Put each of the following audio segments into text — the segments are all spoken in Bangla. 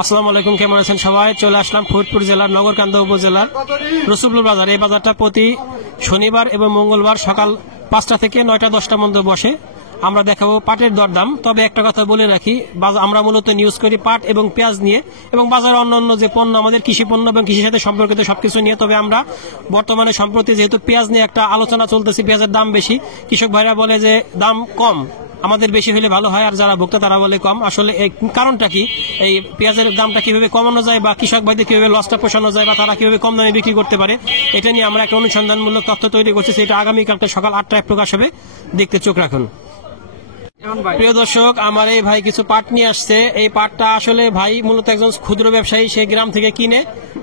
আসসালামু আলাইকুম, কেমন আছেন সবাই? চলে আসলাম ফরিদপুর জেলার নগরকান্দা উপজেলার রসুলপুর বাজার। এই বাজারটা প্রতি শনিবার এবং মঙ্গলবার সকাল 5টা থেকে 9টা 10টা মধ্যে বসে। আমরা দেখাবো পাটের দরদাম। তবে একটা কথা বলে রাখি, আমরা মূলত নিউজ করি পাট এবং পেঁয়াজ নিয়ে এবং বাজারে অন্যান্য যে পণ্য আমাদের কৃষি পণ্য এবং কৃষির সাথে সম্পর্কিত সবকিছু নিয়ে। তবে আমরা বর্তমানে সম্প্রতি যেহেতু পেঁয়াজ নিয়ে একটা আলোচনা চলতেছে, পেঁয়াজের দাম বেশি, কৃষক ভাইরা বলে যে দাম কম, আমাদের বেশি হলে ভালো হয়, আর যারা ভোক্তা তারা বলে কম। আসলে এই কারণটা কি, এই পেঁয়াজের দামটা কিভাবে কমানো যায় বা কৃষক ভাইদের কিভাবে লসটা পোষানো যায় বা তারা কিভাবে কম দামে বিক্রি করতে পারে, এটা নিয়ে আমরা একটা অনুসন্ধানমূলক তথ্য তৈরি করছি। সেটা আগামীকালকে সকাল 8টায় প্রকাশ হবে, দেখতে চোখ রাখুন। প্রিয় দর্শক, আমার এই ভাই কিছু পাট নিয়ে আসছে। এই পাটটা আসলে ভাই মূলত একজন ক্ষুদ্র ব্যবসায়ী, সে গ্রাম থেকে কিনে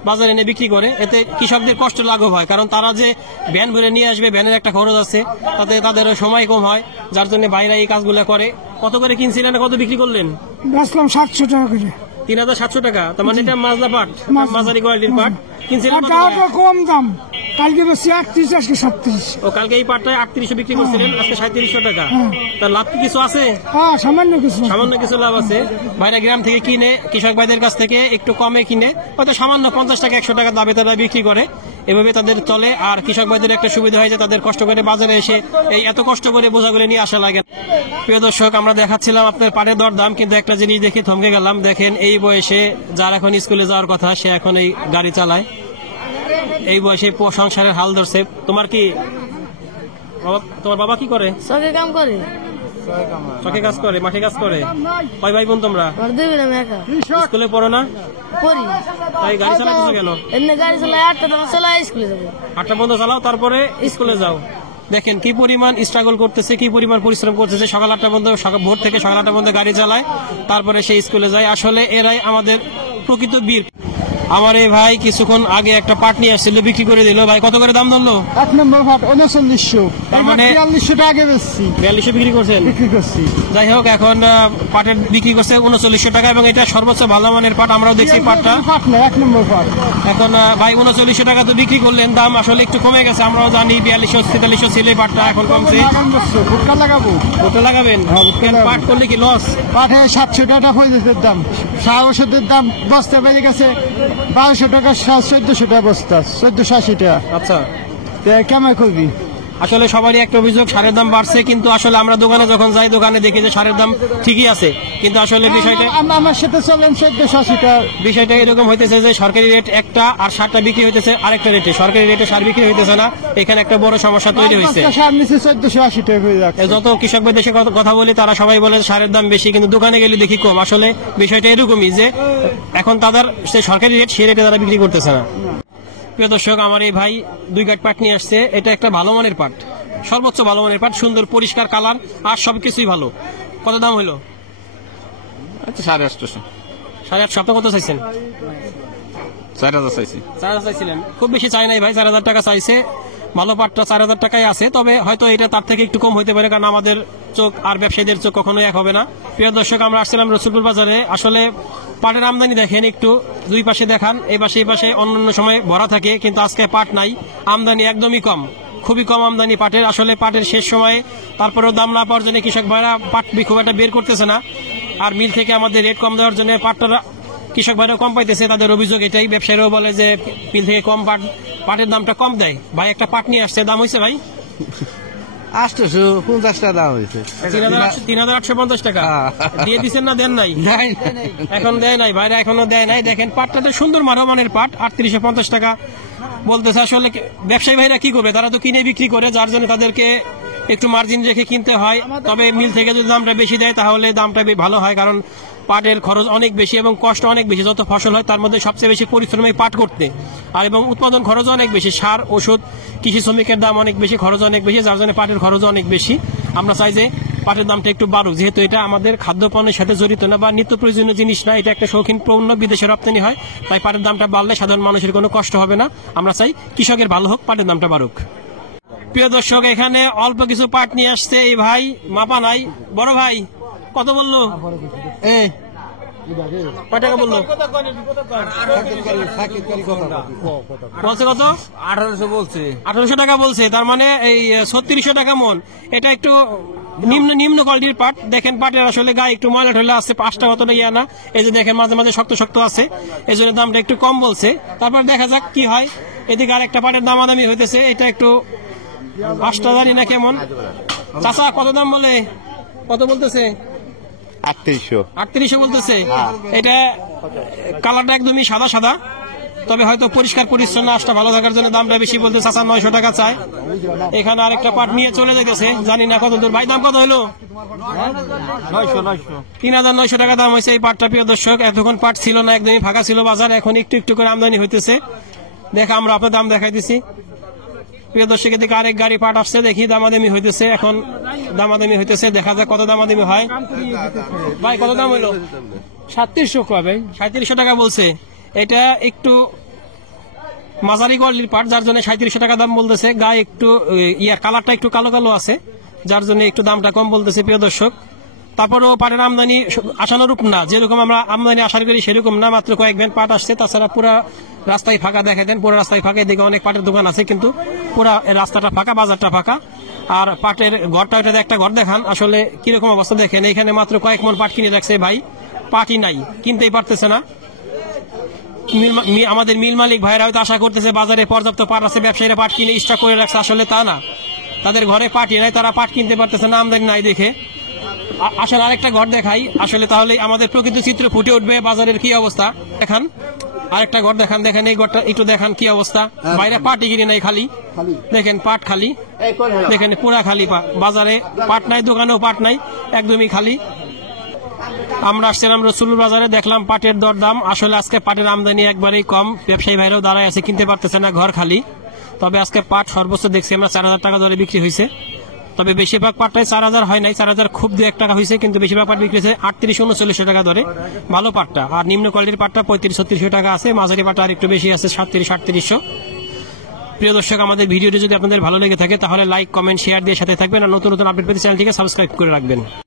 বাজারে এনে বিক্রি করে। এতে কৃষকদের কষ্ট লাঘব হয়, কারণ তারা যে ভ্যান ভরে নিয়ে আসবে, ভ্যানের একটা খরচ আছে, তাতে তাদের সময় কম হয়, যার জন্য ভাইরা এই কাজগুলো করে। কত করে কিনছিলেন, কত বিক্রি করলেন? 700 টাকা করে। 3700 টাকা। তার মানে এটা মাজলা পাট, মাঝারি কোয়ালিটির পাট কিনছিলেন। কম দাম, কালকে বেশি 38, আজকে 37। ও, কালকে এই পাটটা 3800 বিক্রি করছিলেন, আজকে 3700 টাকা। তার লাভ কি কিছু আছে? সামান্য কিছু লাভ আছে। ভাইরা গ্রাম থেকে কিনে কৃষক ভাইদের কাছ থেকে একটু কমে কিনে, হয়তো সামান্য 50 টাকা 100 টাকা দামে তারা বিক্রি করে। এভাবে তাদের চলে। আর কৃষক ভাইদের একটা সুবিধা হয় যে তাদের কষ্ট করে বাজারে এসে এই এত কষ্ট করে বোঝাগুলো নিয়ে আসা লাগে। প্রিয় দর্শক, আমরা দেখাচ্ছিলাম আপনার পাটের দরদাম, কিন্তু একটা জিনিস দেখে থমকে গেলাম। দেখেন, এই বয়সে যার এখন স্কুলে যাওয়ার কথা, সে এখন এই গাড়ি চালায়। এই বয়সে সংসারের হাল ধরছে। তোমার কি তোমার বাবা কি করে? চকে কাম করে। চকে কাজ করে, মাঠে কাজ করে। কয় ভাই বোন তোমরা? স্কুলে পড়ো না? পড়ি। তাই গাড়ি চালাতেছো কেন? এমনি গাড়ি চালাই, 8টা চালাই স্কুলে যাবো। 8টা পর্যন্ত চালাও, তারপরে স্কুলে যাও। দেখেন কি পরিমাণ স্ট্রাগল করতেছে, কি পরিমাণ পরিশ্রম করতেছে। সকাল 8টা পর্যন্ত, ভোর থেকে সকাল 8টা পর্যন্ত গাড়ি চালায়, তারপরে সে স্কুলে যায়। আসলে এরাই আমাদের প্রকৃত বীর। আমার এই ভাই কিছুক্ষণ আগে একটা পাট নিয়ে আসছিল, বিক্রি করে দিল। ভাই কত করে দাম ধরলো? 1 নম্বর পাট 3900। তার মানে 4200 টাকা আগে বেচছি। 4200 বিক্রি করছি। যাই হোক, এখন পাটের বিক্রি করছে 3900 টাকা, এবং এটা সর্বোচ্চ ভালো মানের পাট। আমরাও দেখছি পাটটা 1 নম্বর পাট। এখন ভাই 3900 টাকা তো বিক্রি করলেন, দাম আসলে একটু কমে গেছে। আমরাও জানি 4200 4300 ছিল এই পাটটা, এখন কমছে। ভুট্টা লাগাবো। ভুট্টা লাগাবেন? পাট করলে কি লস? পাটে 700 টাকা ফজলের দাম, সাহসের দাম বস্তা বেড়ে গেছে 1200 টাকা, 1400 টাকা বস্তা, 1480 টাকা। আচ্ছা, কেমন করবি? আসলে সবারই একটা অভিযোগ, সারের দাম বাড়ছে, কিন্তু আসলে আমরা দোকানে যখন যাই, দোকানে দেখি যে সারের দাম ঠিকই আছে, কিন্তু আসলে বিষয়টা আমার সাথে চলেন 1480 টাকা। বিষয়টা এরকম হইতেছে যে সরকারি রেট একটা আর সারটা বিক্রি হইতেছে আরেকটা রেটে। সরকারি রেটে সার বিক্রি হইতেছে না, এখানে একটা বড় সমস্যা তৈরি হয়েছে। সার নিচে 1480 টাকা হয়ে যাচ্ছে। যত কৃষক ভাইদের সাথে কথা বলি, তারা সবাই বলে সারের দাম বেশি, কিন্তু দোকানে গেলে দেখি কম। আসলে বিষয়টা এরকমই যে এখন তাদের সে সরকারি রেট, সেই রেটে তারা বিক্রি করতেছে না। প্রিয় দর্শক, আমার এই ভাই 2 গাঁট পাট নিয়ে আসছে। এটা একটা ভালো মানের পাট, সর্বোচ্চ ভালো মানের পাট, সুন্দর পরিষ্কার কালার আর সবকিছুই ভালো। কত দাম হইলো? 850। 850। আপনি কত চাইছেন? 4000 চাইছি। 4000 চাইছিলেন? খুব বেশি চাই নাই ভাই, 4000 টাকা চাইছে। ভালো পাটটা 4000 টাকায় আছে, তবে হয়তো এটা তার থেকে একটু কম হইতে পারে, কারণ আমাদের চোখ আর ব্যবসায়ীদের চোখ কখনোই এক হবে না। প্রিয় দর্শক, আমরা আসছিলাম রসুলপুর বাজারে। আসলে পাটের আমদানি দেখেন, একটু দুই পাশে দেখান, এই পাশে অন্যান্য সময় ভরা থাকে, কিন্তু আজকে পাট নাই, আমদানি একদমই কম, খুবই কম আমদানি পাটের। আসলে পাটের শেষ সময়ে, তারপরেও দাম না পাওয়ার জন্য কৃষক ভাইরা পাট খুব একটা বের করতেছে না, আর মিল থেকে আমাদের রেট কম দেওয়ার জন্য পাটটা কৃষক ভাইরাও কম পাইতেছে। তাদের অভিযোগ এটাই। ব্যবসায়ীরাও বলে যে মিল থেকে কম পাটের দামটা কম দেয়। ভাই একটা পাট নিয়ে আসছে, দাম হয়েছে ভাই 850 টাকা দাম হয়েছে। 3850 টাকা দিয়ে দিচ্ছেন না দেন নাই? এখন দেয় নাই ভাইরা, এখনো দেয় নাই। দেখেন পাটটা তো সুন্দর মানের পাট, 3850 টাকা বলতেছে। আসলে ব্যবসায়ী ভাইরা কি করবে, তারা তো কিনে বিক্রি করে, যার জন্য তাদেরকে একটু মার্জিন রেখে কিনতে হয়। তবে মিল থেকে যদি দামটা বেশি দেয়, তাহলে দামটা ভালো হয়, কারণ পাটের খরচ অনেক বেশি এবং কষ্ট অনেক বেশি। যত ফসল হয় তার মধ্যে সবচেয়ে বেশি পরিশ্রম হয় পাট করতে, আর এবং উৎপাদন খরচ অনেক বেশি। সার, ওষুধ, কৃষি শ্রমিকের দাম অনেক বেশি, খরচ অনেক বেশি, যার জন্য পাটের খরচ অনেক বেশি। আমরা চাই যে পাটের দামটা একটু বাড়ুক, যেহেতু এটা আমাদের খাদ্যপণ্যের সাথে জড়িত না বা নিত্য প্রয়োজনীয় জিনিস না, এটা একটা শৌখিন পণ্য, বিদেশে রপ্তানি হয়। তাই পাটের দামটা বাড়লে সাধারণ মানুষের কোনো কষ্ট হবে না। আমরা চাই কৃষকের ভালো হোক, পাটের দামটা বাড়ুক। প্রিয় দর্শক, এখানে অল্প কিছু পাট নিয়ে আসছে এই ভাই, মাপা নাই। বড় ভাই কত বললো? কয় টাকা বললো? বলছে কত? 1800 বলছে। 1800 টাকা বলছে। তার মানে এই 3600 টাকা মন। এটা একটু নিম্ন নিম্ন কোয়ালিটির পাট। দেখেন পাটের আসলে গায়ে একটু ময়লা ঠয়লা আছে, পাঁচটা অতটা ইয়া না। এই যে দেখেন মাঝে মাঝে শক্ত শক্ত আছে, এই জন্য দামটা একটু কম বলছে। তারপর দেখা যাক কি হয়। এদিকে আর একটা পাটের দামাদামি হইতেছে, এটা একটু 8টা জানি না কেমন। চাচা কত দাম বলে, কত বলতেছে? 3800 বলতেছে। এটা কালারটা একদমই সাদা সাদা, তবে হয়তো পরিষ্কার পরিচ্ছন্ন আঁশটা ভালো থাকার জন্য দামটা বেশি বলতে। চাচা 900 টাকা চায়। এখানে আরেকটা পাট নিয়ে চলে যেতেছে, জানি না কত দূর। ভাই দাম কত হলো? 3900 টাকা দাম হয়েছে এই পাটটা। প্রিয় দর্শক, এতক্ষণ পাট ছিল না, একদমই ফাঁকা ছিল বাজার, এখন একটু একটু করে আমদানি হইতেছে। দেখা আমরা আপনার দাম দেখাই দিছি। প্রিয় দর্শক, এদিকে আরেক গাড়ি পাট আসছে, দেখি দামাদামি হইতেছে। এখন দামাদামি হইতেছে, দেখা যাক কত দামাদামি হয়। ভাই কত দাম হইলো? 3700 কবে? 3700 টাকা বলছে। এটা একটু মাঝারি কোয়ালিটির পাট, যার জন্য 3700 টাকা দাম বলতেছে। গায়ে একটু কালারটা একটু কালো কালো আছে, যার জন্য একটু দামটা কম বলতেছে। প্রিয় দর্শক, তারপরেও পাটের আমদানি আশানুরূপ না, যেরকম আমরা আমদানি আশা করি সেরকম না। মাত্র কয়েক ভ্যান পাট আসছে, তাছাড়া পুরো রাস্তায় ফাঁকা। দেখে দেন পুরো রাস্তায় ফাঁকা। এদিকে অনেক পাটের দোকান আছে, কিন্তু পুরো রাস্তাটা ফাঁকা, বাজারটা ফাঁকা। আর পাটের ঘরটা, এটা একটা ঘর দেখান আসলে কিরকম অবস্থা দেখেন। এখানে মাত্র কয়েক মন পাট কিনে রাখছে ভাই, পাটই নাই, কিনতেই পারতেছে না। আমাদের মিল মালিক ভাইরা হয়তো আশা করতেছে বাজারে পর্যাপ্ত পাট আছে, ব্যবসায়ীরা পাট কিনে স্টক করে রাখছে, আসলে তা না। তাদের ঘরে পাটই নাই, তারা পাট কিনতে পারতেছে না, আমদানি নাই দেখে। আসলে আরেকটা ঘর দেখাই, আসলে তাহলে আমাদের প্রকৃত চিত্র ফুটে উঠবে বাজারের কি অবস্থা। দেখান আরেকটা ঘর দেখান, দেখেন এই ঘরটা একটু দেখান কি অবস্থা। বাইরে পাটই কিনে নাই, খালি দেখেন পাট খালি, দেখেন পুরা খালি বাজারে পাট নাই, দোকানেও পাট নাই, একদমই খালি। আমরা আসছিলাম রসুলপুর বাজারে, দেখলাম পাটের দরদাম। আসলে আজকে পাটের আমদানি একবারেই কম, ব্যবসায়ী ভাইরাও দাঁড়ায় আছে, কিনতে পারতেছে না, ঘর খালি। তবে আজকে পাট সর্বোচ্চ দেখছি আমরা 4000 টাকা দরে বিক্রি হয়েছে। তবে বেশিরভাগ পাটটাই 4000 হয় নাই, 4000 খুব 2-1 টাকা হয়েছে, কিন্তু বেশিরভাগ পাট বিক্রি হয়েছে 3800-3900 টাকা দরে ভালো পাটটা। আর নিম্ন কোয়ালিটির পাটটা 3500-3600 টাকা আছে, মাঝারি পাটটা আর একটু বেশি আছে 3700-3800। প্রিয় দর্শক, আমাদের ভিডিওটি যদি আপনাদের ভালো লেগে থাকে তাহলে লাইক, কমেন্ট, শেয়ার দিয়ে সাথে থাকবেন। আর নতুন নতুন আপডেট পেতে চ্যানেলটিকে সাবস্ক্রাইব করে রাখবেন।